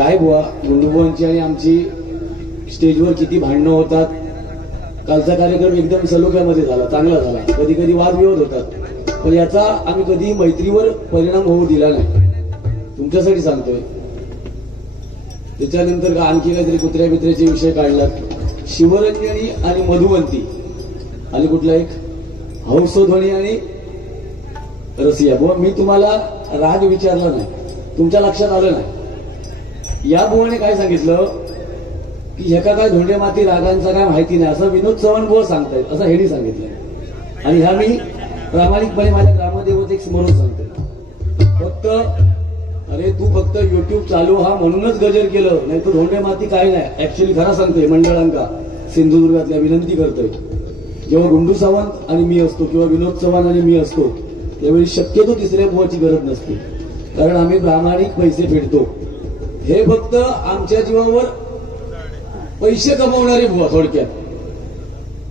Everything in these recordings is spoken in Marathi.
काय बुवा गुंडुबुवांची आणि आमची स्टेजवर किती भांडणं होतात. कालचा कार्यक्रम एकदम सलोख्यामध्ये झाला, चांगला झाला. कधी कधी वादविवाद होतात, पण याचा आम्ही कधी मैत्रीवर परिणाम होऊ दिला नाही. तुमच्यासाठी सांगतोय. त्याच्यानंतर का आणखी काहीतरी कुत्र्या बित्र्याचे विषय काढलात. शिवरंजनी आणि मधुवंती आणि कुठला एक हौसध्वनी आणि रसिया. बुवा मी तुम्हाला राग विचारला नाही, तुमच्या लक्षात आलं नाही. या बुवाने काय सांगितलं की ह्याका काय धोंडे माती रागांचा काय माहिती नाही असं विनोद चव्हाण बुवा सांगतायत, असं हेनी सांगितलंय. आणि ह्या मी प्रामाणिकपणे माझ्या ग्रामदेवतेक समोरून सांगतोय. फक्त अरे तू फक्त युट्यूब चालू हा म्हणूनच गजर केलं, नाही तर धोंडे माती काय नाही. ऍक्च्युली खरा सांगतोय मंडळांका सिंधुदुर्गातल्या विनंती करतोय. जेव्हा गुंडू सावंत आणि मी असतो किंवा विनोद चव्हाण आणि मी असतो त्यावेळी शक्यतो तिसऱ्या बुवाची गरज नसते, कारण आम्ही प्रामाणिक पैसे फेडतो. हे फक्त आमच्या जीवावर पैसे कमवणारे बुवा. थोडक्यात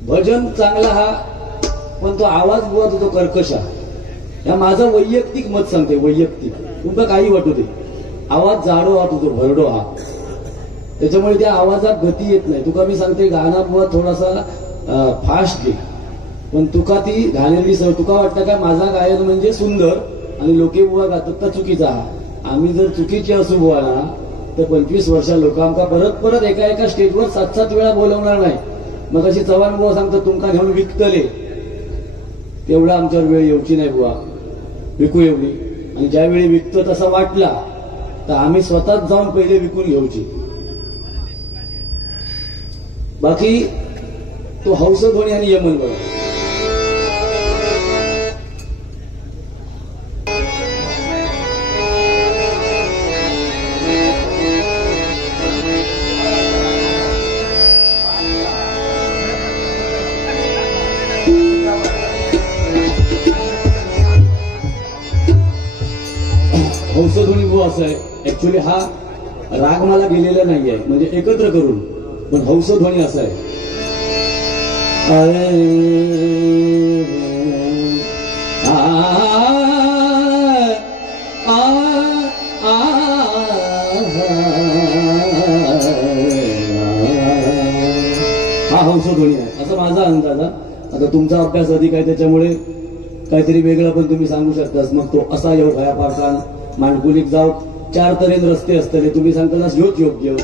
भजन चांगला हा, पण तो आवाज बुवा तो कर्कश हा. ह्या माझं वैयक्तिक मत सांगते, वैयक्तिक. तुमका काही वाटू दे, आवाज जाडो हा तुझो, भरडो हा, त्याच्यामुळे त्या आवाजात गती येत नाही. तुका मी सांगते गाणं बुवा थोडासा फास्ट घे, पण तुका ती घालेली सवय. तुका वाटतं का माझा गायन म्हणजे सुंदर आणि लोके बुवा गातात तर चुकीचा हा. आम्ही जर चुकीची असू बुवा ना तर 25 वर्षा लोक आमका परत परत एका एका स्टेजवर 7-7 वेळा बोलवणार नाही. मग अशी चव्हाण बुवा सांगतो तुमका घेऊन विकतले, तेवढा आमच्यावर वेळ येऊची नाही बुवा, विकू एवढी. आणि ज्यावेळी विकतो तसा वाटला तर आम्ही स्वतःच जाऊन पहिले विकून घेऊची. बाकी तो हौसध्वनी आणि यमन बघा. हौसध्वनी बुवा असं आहे. ऍक्च्युली हा राग मला गेलेला नाहीये, म्हणजे एकत्र करून, पण हौसध्वनी असा आहे. हा हौसध्वनी आहे असा माझा अंदाज. आता तुमचा अभ्यास अधिक आहे त्याच्यामुळे काहीतरी वेगळं पण तुम्ही सांगू शकतास. मग तो असा येऊ भया पारकान मांडकुलीक जाऊ 4 तऱ्हेन रस्ते असतले, तुम्ही सांगता ह्योच योग्य,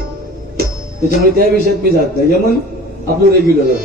त्याच्यामुळे त्या विषयात मी जात नाही. यमन आपलं रेग्युलर.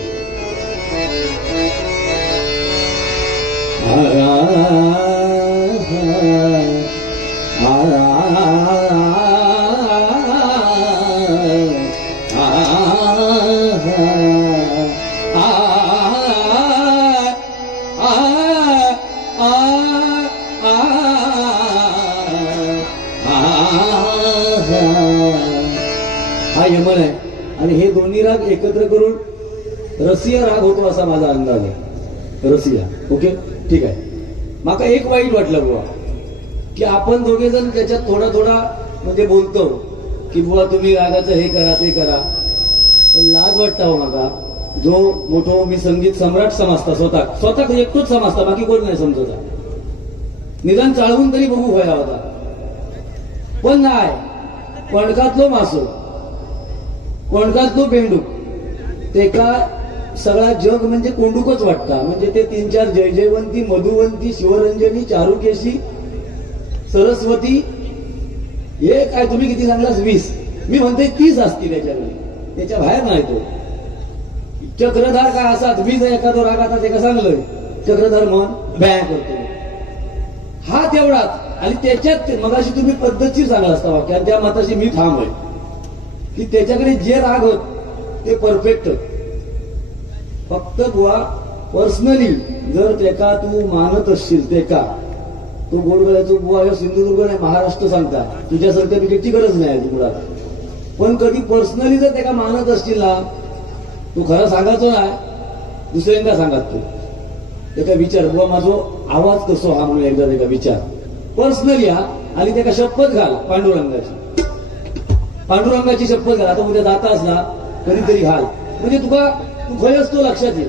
हा यमन आहे. आणि हे दोन्ही राग एकत्र करून रसिया राग होतो असा माझा अंदाज आहे. रसिया. ओके ठीक आहे. माका एक वाईट वाटलं बुवा की आपण दोघे जण त्याच्यात थोडा थोडा म्हणजे बोलतो की बुवा तुम्ही रागाचं हे करा ते करा, पण लाज वाटतं हो माका. जो मोठो मी संगीत सम्राट समजता, स्वतः एकटोच समजता, बाकी कोण नाही समजता. निदान चाळवून तरी बघू व्हायला होता, पण नाही. पणकातलो मासो, पणकातलो बेंडूक, ते का सगळा जग म्हणजे कोंडूकच वाटता. म्हणजे ते 3-4 जयजयवंती, मधुवंती, शिवरंजनी, चारुकेशी, सरस्वती, हे काय तुम्ही किती सांगलास 20, मी म्हणते 30 असतील त्याच्याकडे, त्याच्या बाहेर नाही. तो चक्रधार काय असा 20 एखादो राग आता ते का सांगलोय चक्रधार म्हण बॅ करतो हा तेवढाच. आणि त्याच्यात मगाशी तुम्ही पद्धतशीर सांगला असता वाक्य, त्या मताशी मी ठाम आहे की त्याच्याकडे जे राग होत ते परफेक्ट. फक्त बुवा पर्सनली जर त्याका तू मानत असशील, ते का तो गोडगळ्याचा बुवा हे सिंधुदुर्ग नाही महाराष्ट्र सांगता, तुझ्या सर्टिफिकेटची गरज नाही तुला. पण कधी पर्सनली जर त्याका मानत असतील ना, तू खरं सांगायचो ना, दुसऱ्यांदा सांगत तू त्याचा विचार बुवा माझो आवाज कसो हा म्हणून एकदा त्याचा विचार पर्सनली हा. आणि त्याका शपथ घाल पांडुरंगाची, पांडुरंगाची शपथ घाल. आता उद्या जातास ना कधीतरी घाल, म्हणजे तुका तू खय असतो लक्षात येईल.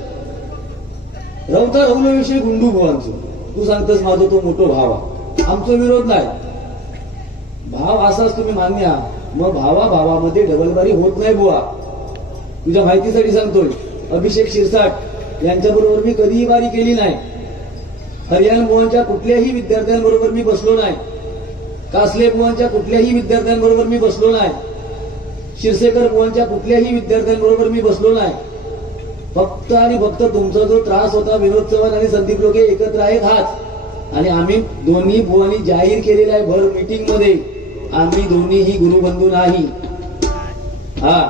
रवता रवल्याविषयी गुंडू बुवांचो तू सांगतस माझा तो मोठो भाव, आमचा विरोध नाही. भाव असाच तुम्ही मान्य आहात, मग भावामध्ये डबलबारी होत नाही बुवा. तुझ्या माहितीसाठी सांगतोय, अभिषेक शिरसाट यांच्याबरोबर मी कधीही बारी केली नाही. हरियाणा बुवांच्या कुठल्याही विद्यार्थ्यांबरोबर मी बसलो नाही. कासले बुवांच्या कुठल्याही विद्यार्थ्यांबरोबर मी बसलो नाही. शिरसेकर बुवांच्या कुठल्याही विद्यार्थ्यांबरोबर मी बसलो नाही. फक्त आणि फक्त तुमचा जो त्रास होता, विनोद चव्हाण आणि संदीप लोके एकत्र आहेत हाच. आणि आम्ही दोन्ही बुवांनी जाहीर केलेला आहे भर मीटिंग मध्ये, आम्ही दोन्हीही गुरुबंधू नाही. हा,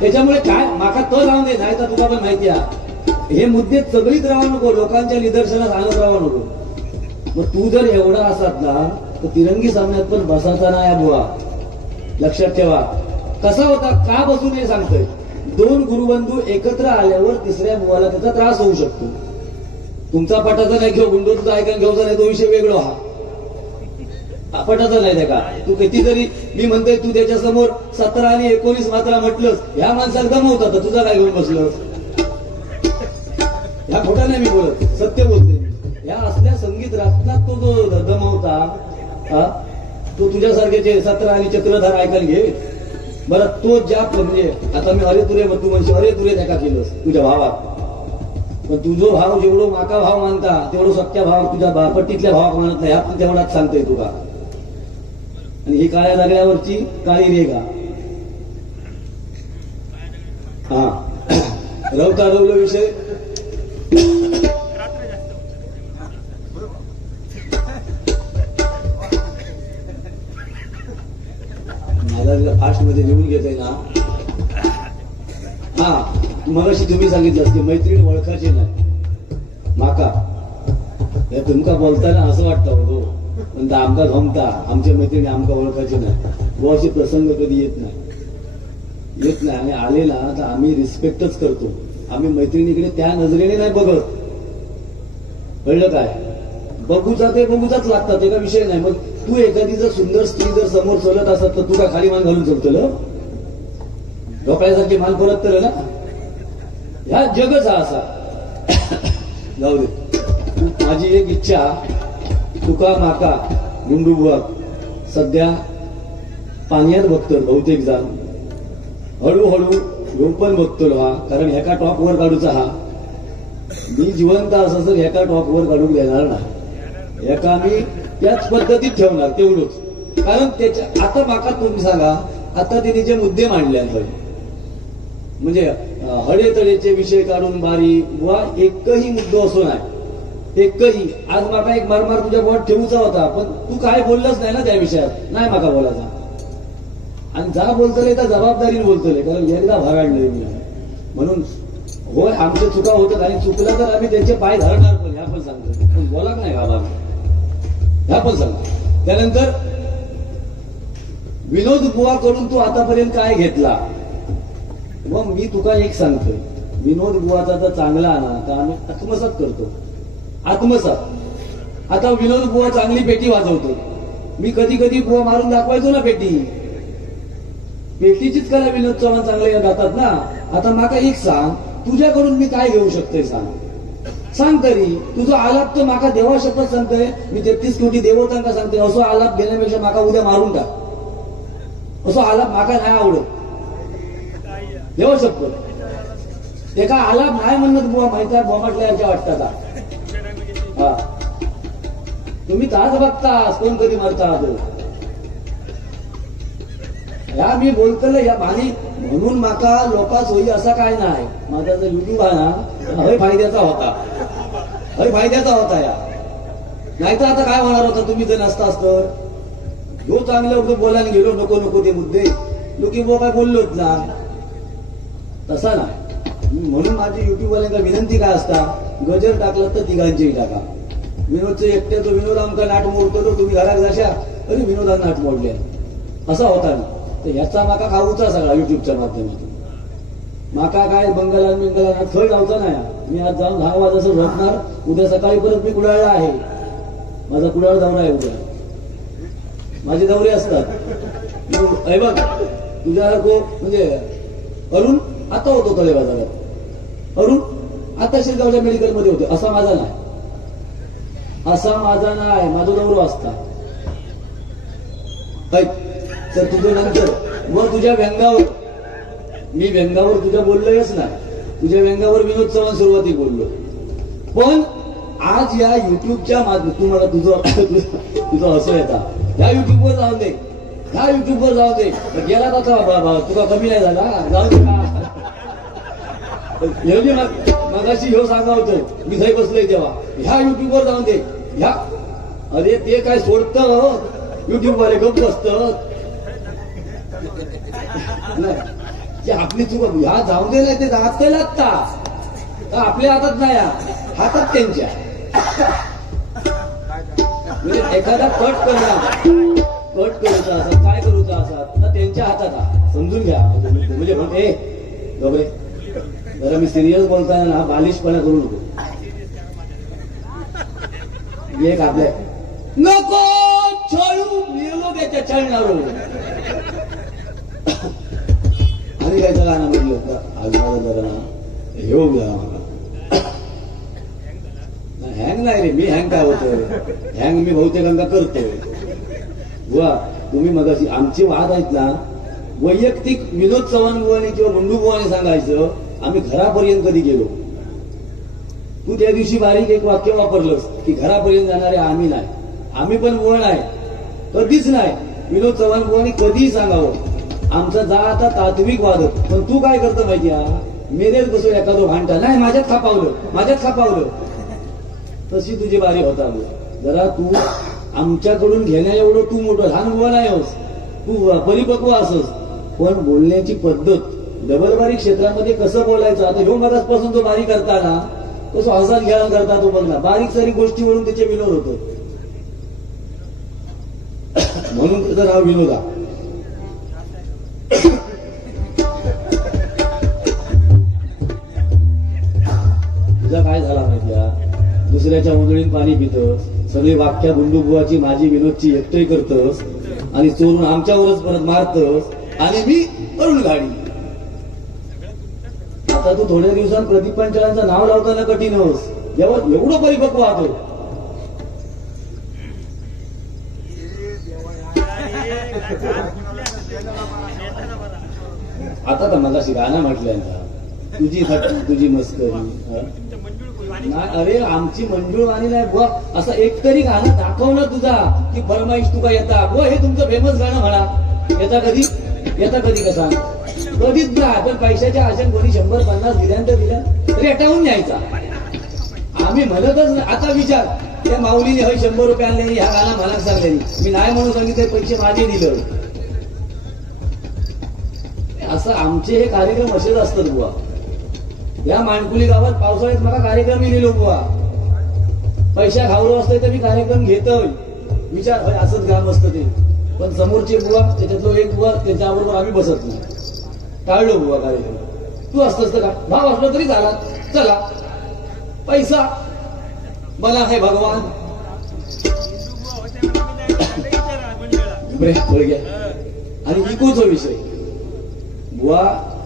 त्याच्यामुळे काय माका तो राहून दे, नाही तर तुला पण माहिती आहे हे मुद्दे सगळीच राहू नको, लोकांच्या निदर्शनास आणत राहू नको. मग तू जर एवढा असात ना तर तिरंगी सामन्यात पण बसायचा नाही बुवा. लक्षात ठेवा. कसा होता, का बसू नये सांगतोय. दोन गुरुबंधू एकत्र आल्यावर तिसऱ्या बुवाला त्याचा त्रास होऊ शकतो. तुमचा पटाचा नाही घेऊ, गुंडोचा ऐकून घेऊचा नाही, तो विषय वेगळा. हा पटाचा नाही त्या का तू किती जरी मी म्हणतोय, तू त्याच्या समोर 17 आणि 19 मात्रा म्हटलंस, ह्या माणसाला गमवता तर तुझा काय घेऊन बसलं. ह्या खोटा नाही मी बोलत, सत्य बोलते. या असल्या संगीत रत्नात तो जो दमवता, तो तुझ्यासारखे 17 आणि चक्रधार ऐकायला घे बरं. तो ज्या म्हणजे आता मी अरे तुरे तू म्हणशील अरे तुरे त्या का केलंस तुझ्या भावात, पण तुझो भाव जेवढो माका भाव मानता तेवढं सख्या भाव तुझ्या पट्टीतल्या भावाक मानत नाही. आपण तेवढाच सांगतोय तुका. आणि ही काळ्या दगड्यावरची काळी रेगा. हा रवता रवलो विषय. मला फास्ट मध्ये लिहून घेतोय ना. हा मगाशी तुम्ही सांगितलं की मैत्रीण ओळखायची नाही माका. तुमका बोलताना असं वाटतं हो, पण आमका जमता आमच्या मैत्रिणी आमका ओळखायची नाही. वो असे प्रसंग कधी येत नाही. आणि आले ना तर आम्ही रिस्पेक्टच करतो. आम्ही मैत्रिणीकडे त्या नजरेने नाही बघत. कळलं काय. बघूचा ते बघूचाच लागतात, ते का विषय नाही. मग तू एखादी जर सुंदर स्त्री जर समोर चलत असत तर तू का खाली मान घालून चलतो ढोकळ्यासारखी मान परत तर ना. ह्या जगच हा असा. जाऊ दे. माझी एक इच्छा, तुका माका गुंडू बुवा सध्या पाण्यात बघतो बहुतेक जण. हळूहळू घेऊन पण बघतो हा, कारण ह्याका टॉपवर काढूचा हा. मी जिवंत असं तर ह्याका टॉपवर काढून देणार नाही. ह्याका मी त्याच पद्धतीत ठेवणार तेवढंच. कारण त्याच्या आता माका तुम्ही सांगा, आता तिने जे मुद्दे मांडले आहेत म्हणजे हडेतडेचे विषय काढून बारी वा एकही मुद्दो असो नाही. एकही आज माका एक मारमार तुझ्या बोट ठेवूचा होता, पण तू काय बोललाच नाही ना त्या विषयात. नाही माका बोलायचा. आणि जा बोलतले तर जबाबदारीने बोलतले, कारण एकदा भागाडले मी. म्हणून होय आमच्या चुका होतात आणि चुकला तर आम्ही त्यांचे पाय धरणार पण, ह्या पण सांगतो. पण बोला नाही बाबा, ह्या पण सांगतो. त्यानंतर विनोद बुवा कडून तू आतापर्यंत काय घेतला. मग मी तुका एक सांगतोय, विनोद बुवाचा तर चांगला ना तर आम्ही आत्मसात करतो. आत्मसात. आता विनोद बुवा चांगली पेटी वाजवतो. मी कधी कधी बुवा मारून दाखवायचो ना पेटीचीच कला विनोद चव्हाण चांगले गातात ना. आता माका एक सांग, तुझ्याकडून मी काय घेऊ शकतोय सांग तरी. तुझा आलाप तर माका देवा शपथ सांगतोय, मी 33 कोटी देवतांका सांगतोय, असो आलाप घेण्यापेक्षा माका उद्या मारून टाक. असो आलाप माका नाही आवडत, देवा शपथ. एका आलाप नाही म्हणत बुवा माहिती आहे बोमाटल्या याच्या वाटतात. हा तुम्ही तास बघतास कोण कधी मारतात. या मी बोलतलं या भानी म्हणून माका लोकांस होई असा काय नाही. माझा जर युट्यूब आहे ना हय फायद्याचा होता या. नाहीतर आता काय होणार होता तुम्ही जर नसतास तर. जो चांगलं होतं बोलायला गेलो नको ते मुद्दे लोकी बुवा काय बोललोच ना. तसा नाही. म्हणून माझी युट्यूबवाल्यांना विनंती काय असता, गजर टाकलं तर तिघांचेही टाका. विनोदचे एकट्याचं विनोद आमका नाट मोडतो, तुम्ही घरात जाशा तरी विनोदांना नाट मोडले असा होता ना. तर ह्याचा माका खाऊचा सगळा युट्यूबच्या माध्यमातून. माका काय बंगाला थळ लावचा नाही. मी आज जाऊन 10 वाजता झोपणार. उद्या सकाळी परत मी कुडाळला आहे. माझा कुडाळ दौरा आहे उद्या. माझे दौरे असतात. बघ तुझ्या म्हणजे अरुण आता होतो तळे बाजारात. अरुण आता शिरगावच्या मेडिकलमध्ये होते. असा माझा नाही. माझा दौरो असता. तर तुझं नंतर व तुझ्या व्यंगावर, मी व्यंगावर तुझ्या बोललोयच ना, तुझ्या व्यंगावर विनोद चव्हाण सुरुवाती बोललो. पण आज या युट्यूबच्या माध्यमात तुम्हाला तुझं असं येतात, ह्या युट्यूबवर जाऊ दे, ह्या युट्यूबवर जाऊ दे, गेला का तुला कमी नाही झाला, जाऊ दे का मगाशी ह्यो सांगा होतो मी घरी बसलोय तेव्हा, ह्या युट्यूबवर जाऊन दे, ह्या अरे ते काय सोडतं युट्यूब वाले गप्प बसत नाही, आपली चूक ह्या जाऊ दे नाही, ते जात लागता आपल्या हातात नाही, हातात त्यांच्या. म्हणजे एखादा कट करूचा असा, काय करूचा असा तर त्यांच्या हातात समजून घ्या. म्हणजे म्हणते गबरे जरा मी सिरियस बोलताना ना बालिशपणा करू नको. एक आपल्या नको छळू गेलो त्याच्या छळणारो आणि कायचं गाणं म्हटलं होतं आज मला जरा ना हे होऊ द्या मला हँग नाही रे, मी हँग काय होतोय, हँग मी बहुतेक अंगा करतोय. वा तुम्ही मगाशी आमचे वाद आहेत ना, वैयक्तिक विनोद चव्हाण बुवाने किंवा बंडू बुवाने सांगायचं आम्ही घरापर्यंत कधी गेलो. तू त्या दिवशी बारीक एक वाक्य वापरलंस की घरापर्यंत जाणारे आम्ही नाही, आम्ही पण बुवा नाही, कधीच नाही. विनोद चव्हाण बुवाने कधीही सांगावं आमचा जा आता तात्विक वाद. पण तू काय करतो माहितीया, मेरेच बसो एखादं भांडा नाही, माझ्यात खापावलं तशी तुझी बारी होता. जरा तू आमच्याकडून घेण्या एवढं तू मोठं लहान बुवा नाही होस, तू परिपक्व असस, पण बोलण्याची पद्धत डबल बारीक क्षेत्रामध्ये कसं बोलायचं. आता ह्यो मगासपासून तो बारीक करताना कसं हसात घ्यायला करता तो बघ ना, बारीक सारी गोष्टीवरून त्याचे विनोद होतो. म्हणून त्याचं नाव विनोदा. तुझा काय झाला माहितीया, दुसऱ्याच्या उजळीत पाणी पितस, सगळी वाक्या बुंडूबुवाची माझी विनोदची एकटही करतस आणि चोरून आमच्यावरच परत मारतस आणि मी करून गाडी. आता तू थोड्या दिवसात प्रदीप पंचाळांचं नाव लावताना कठीण होस, एवढं परिपक्व आहोत. आता तर मगाशी गाणं म्हटल्यानंतर तुझी मस्करी नाही, अरे आमची मंजूळ गाणी नाही बुवा, असं एकतरी गाणं दाखव ना तुझा की फरमाईश तुका येता बुवा, हे तुमचं फेमस गाणं म्हणा. येता कधी कसा कधीच ना, पण पैशाच्या आशेन कोणी 100-50 दिल्या तरी हटावून न्यायचा. आम्ही म्हणतच नाही. आता विचार त्या माऊलीने 100 रुपये आणले, ह्या गाणं मला सांगलेली, मी नाही म्हणून सांगितले, पैसे माझे दिलं. असं आमचे हे कार्यक्रम असेच असतात बुवा. या माणकुली गावात पावसाळ्यात मला कार्यक्रम लिहिलो बुवा, पैशा खावलो असतोय तर मी कार्यक्रम घेतोय. विचार असंच काम असतं ते. पण समोरचे बुवा, त्याच्यातलो एक बुवा, त्याच्याबरोबर आम्ही बसत नाही, टाळलो बुवा कार्यक्रम. तू असतंस का भाव असलं तरी झाला, चला पैसा मला हे भगवान आणि इकोचा विषय बुवा,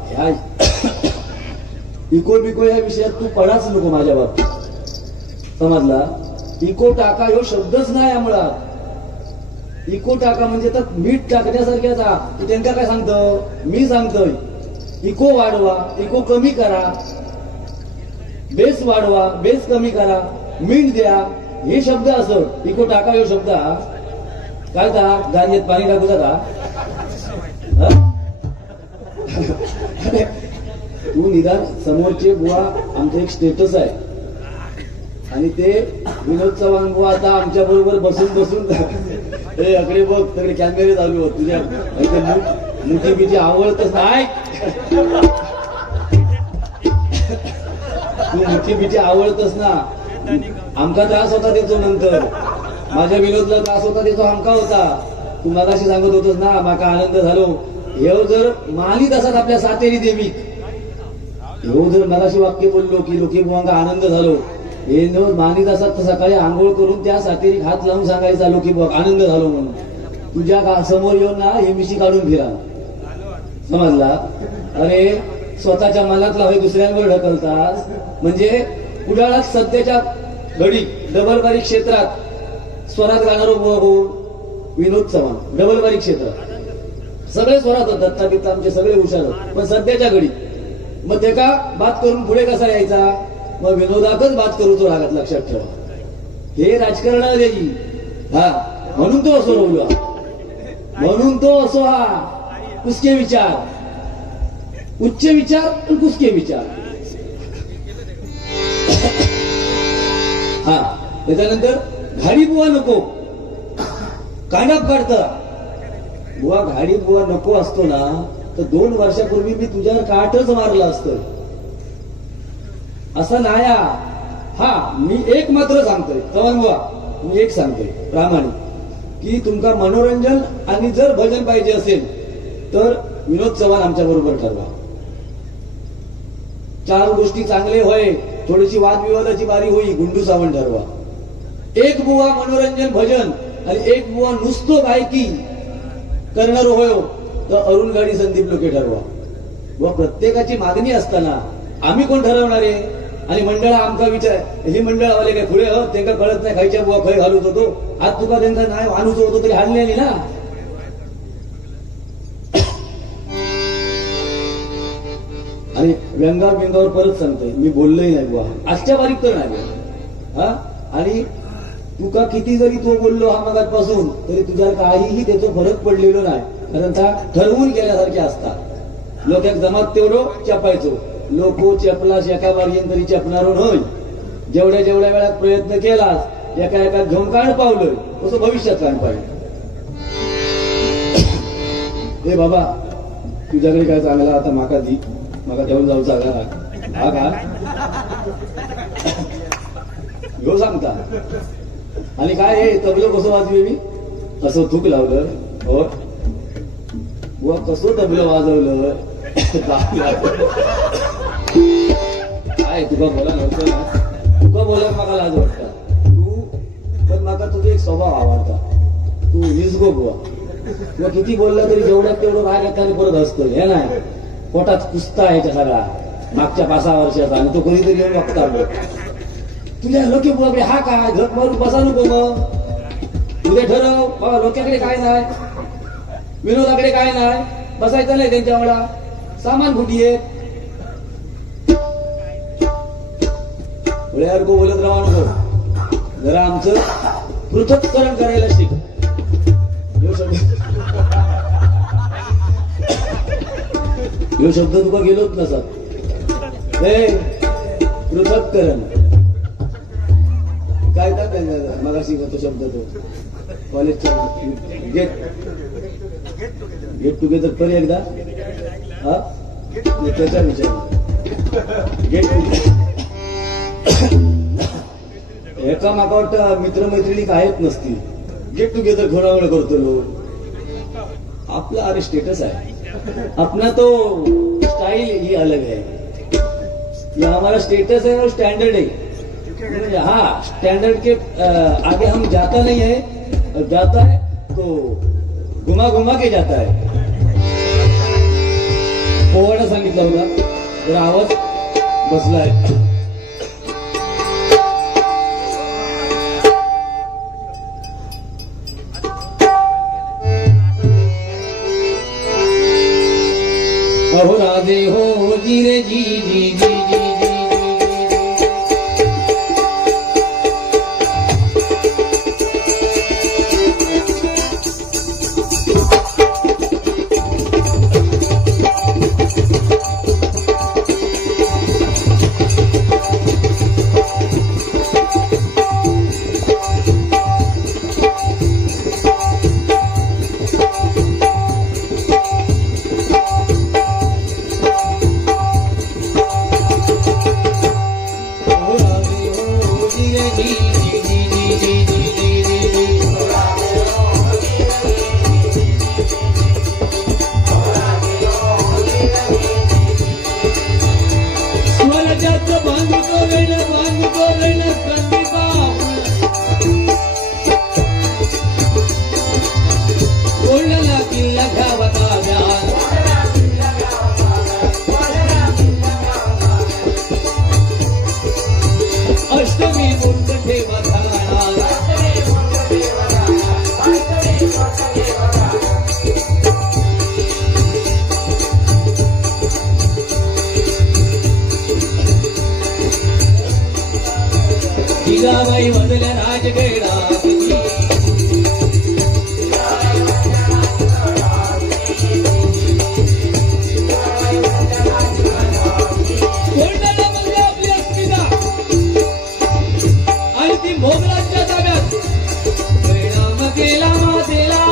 ह्या इको बिको या विषयात तू पडाच नको माझ्या बाबतीत, समजला. इको टाका ह्यो शब्दच नाही मुळात. इको टाका म्हणजे तर मीठ टाकण्यासारख्याचा. तू त्यांना काय सांगतो, मी सांगतोय इको वाढवा, इको कमी करा, बेस वाढवा, बेस कमी करा, मीठ द्या, हे शब्द असत. इको टाका ह्यो शब्द काय ता गांजेत पाणी टाकू का. तू निदान समोरचे बुवा आमचं एक स्टेटस आहे आणि ते विनोद चव्हाण बुवा आता आमच्या बरोबर बसून हे अकडे बघ सगळे कॅमेरे चालू होत तुझ्या मुठीबीची आवडतच नाही. तू मुठीबीची आवडतच ना. आमका त्रास होता त्याचो, नंतर माझ्या विनोदला त्रास होता त्याचो आमका होता. तू मगाशी सांगत होतोस ना, माका आनंद झालो. हे जर मानित असत आपल्या सातेरी देवी, हे जर मगाशी वाक्य बोललो की लोकी बुवांका आनंद झालो, हे जर मानित असत तर सकाळी आंघोळ करून त्या सातेरी हात लावून सांगायचा लोकी बुवा आनंद झालो म्हणून. तुझ्या समोर येऊन ना हे मिशी काढून फिरा, समजला. अरे स्वतःच्या मनातला हे दुसऱ्यांवर ढकलतास म्हणजे कुडाळात सध्याच्या घडी डबल बारीक क्षेत्रात स्वरात गाणारो बुवा विनोद चव्हाण डबल बारीक क्षेत्रात सगळे स्वरात होत, दत्ता बित्ता आमचे सगळे हुशार होत. पण सध्याच्या घडी मग ते का बात करून पुढे कसा यायचा, मग विनोदाकच बात करू तो रागात, लक्षात ठेवा. हे राजकारण द्यायची. हा म्हणून तो असो रवला, म्हणून तो असो हा कुसके विचार, उच्च विचार पण कुसके विचार. हा त्याच्यानंतर घाडी बुवा नको, कानाप काढता बुवा. घाडी बुवा नको असतो ना तर 2 वर्षापूर्वी मी तुझ्यावर काठच मारलं असतं. असं नाया. हा मी एक मात्र सांगतोय चव्हाण बुवा, मी एक सांगतोय प्रामाणिक, की तुमका मनोरंजन आणि जर भजन पाहिजे असेल तर विनोद चव्हाण आमच्या बरोबर ठरवा. 4 गोष्टी चांगले होय, थोडीशी वादविवादाची बारी होई, गुंडू सावंत ठरवा. एक बुवा मनोरंजन भजन आणि एक बुवा नुसतो गायकी करणार होय तर अरुण गाडी संदीप लोके ठरवा. व प्रत्येकाची मागणी असताना आम्ही कोण ठरवणार आहे. आणि मंडळा आमका विचार, ही मंडळावाले काय पुढे हो त्यांना कळत नाही, खायच्या बुवा खय घालूच होतो, आज तुका त्यांचा नाही आणूच होतो तरी हालले नाही ना. आणि व्यंगावर परत सांगतोय, मी बोललोही नाही बुवा, आजच्या बारीक तर नाही. हा आणि तुका किती जरी तो बोललो हा मगातपासून तरी तुझ्या काहीही त्याचा फरक पडलेलो नाही, कारण त्या ठरवून गेल्यासारखे असतात. लोक एक जमात तेवढं चपायचो, लोक चपलास एका बारीन तरी चपणारो होय. जेवढ्या जेवढ्या वेळात प्रयत्न केलास एका एका घेऊन काढ पावलं तसं भविष्यात काढ पाहिजे. हे बाबा तुझ्याकडे काय चांगला आता माका दी, माका घेऊन जाऊ चांगला हा का घेऊ सांगता. आणि काय हे तबलं कसं वाजवे मी, असं थूक लावलं हो बुवा, कसं तबलं वाजवलं काय तुका बोला नव्हतं ना, तुका बोला माका लाज वाटता. तू पण माका तुझा एक स्वभाव आवडता, तू निसगो बुवा. तुला किती बोलला तरी जेवढ्यात तेवढं राग येतं आणि परत असतं. हे नाही पोटात कुस्ता यायचा सगळा मागच्या 5-6 वर्षाचा, आणि तो कोणीतरी येऊन बघता तुझ्या लोके बुवाकडे हा काय झक मारून बसा नको. मग उद्या ठरव बाबा, लोकांकडे काय नाही, विनोदाकडे काय नाही, बसायचं नाही त्यांच्याकडा, सामान कुठे आहे. वेळेसारखं बोलत राहा नको, जरा आमचं पृथक्करण करायला शिक. यो शब्द तुका गेलोच नसत. हे पृथक्करण काय तर मगाशी तो शब्द तो कॉलेजच्या गेट टुगेदर पर एकदा हा त्याच्या विचार गेट एका माका वाटतं मित्रमैत्रिणी कायच नसतील, गेट टुगेदर घोडावळ करतो लोक. आपला अरे स्टेटस आहे अपना, तो स्टाइल ही अलग है. ये हमारा स्टेटस है और स्टैंडर्ड है. हाँ स्टैंडर्ड के आगे हम जाता नहीं है, और जाता है तो घुमा घुमा के जाता है. पोवाडा सांगितला होता जरा आवाज बसलाय. अहो राधे हो जी रे जी जी जी जी जी. शिवराई वदल्या राजगडावती कोंडाणा म्हणजे आपली अस्मिता आणि ती मोगलांच्या ताब्यात परिणाम केला मातेला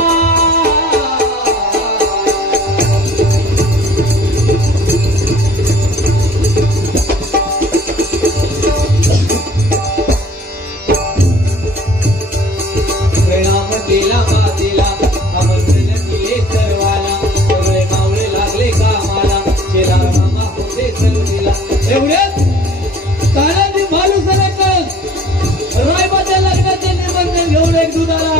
परिणाम केला मातेला आमंत्रण दिले सर्वाला सगळे मावळे लागले कामाला शेला मामा होते चलतीला एवढ्यात तानाजी भालूसरांकडून रायबाच्या लग्नाचे निमंत्रण घेऊन एक दुधाला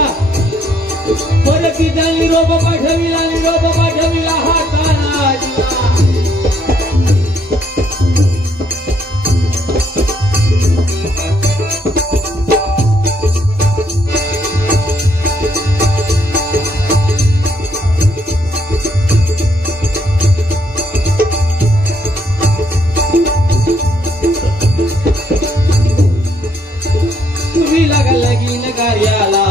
परत निरोप पाठविला हा तानाजी तुम्ही लागल लगीन कार्याला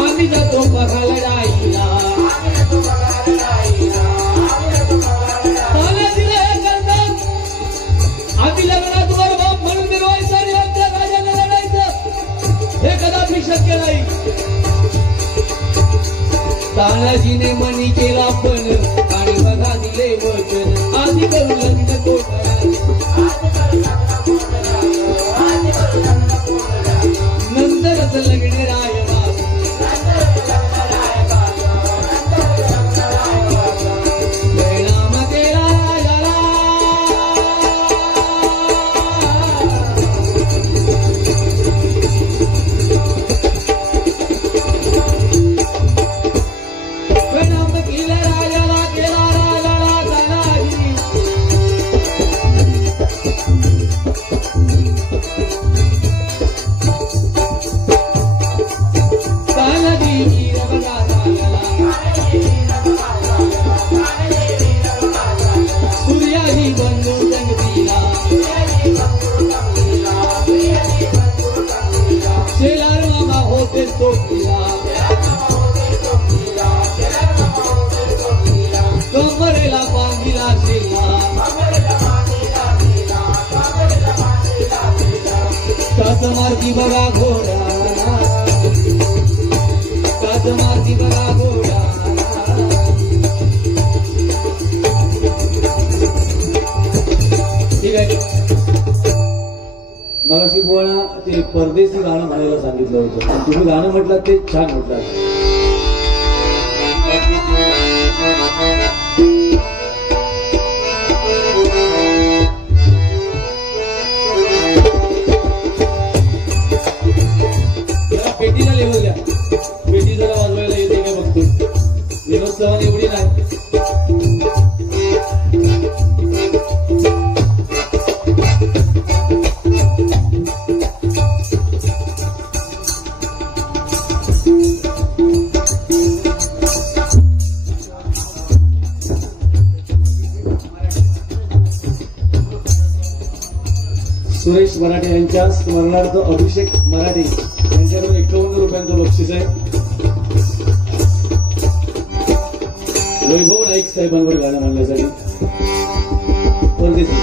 आम्ही जातो बघायला डाईला तानाजीला हे करतात आम्ही लग्नात वर बाप म्हणून मिरवायचं आणि आमच्या राजाला लढायचं हे कदापि शक्य नाही तानाजीने मनी केला पण आणि बघा दिले वचन आधी करू लग्न कोटरा नंतरच लग्न रायला परिणाम केला राजाला परिणाम केला राजाला केला राजाला तानाजी तानाजी वीर बघा झाला सूर्याही बंधू जगतीला शेलार मामा होते सोबतीला कमरेला बांधिला शेला कात मारती बघा घोडा कात मारती बघा घोडा ठीक आहे मगाशी बुवाना ते परदेशी गाणं म्हणायला सांगितलं होतं आणि तुम्ही गाणं म्हटलं ते छान म्हटलं जरा पेटीला लेवल द्या पेटी जरा वाजवायला येते का बघतो विनोद चव्हाण एवढी नाही सुरेश मराठे यांच्या स्मरणार्थ अभिषेक मराठे यांच्याकडून 51 रुपयांचं बक्षीस आहे वैभव नाईक साहेबांवर गाणं म्हणण्यासाठी परदेशी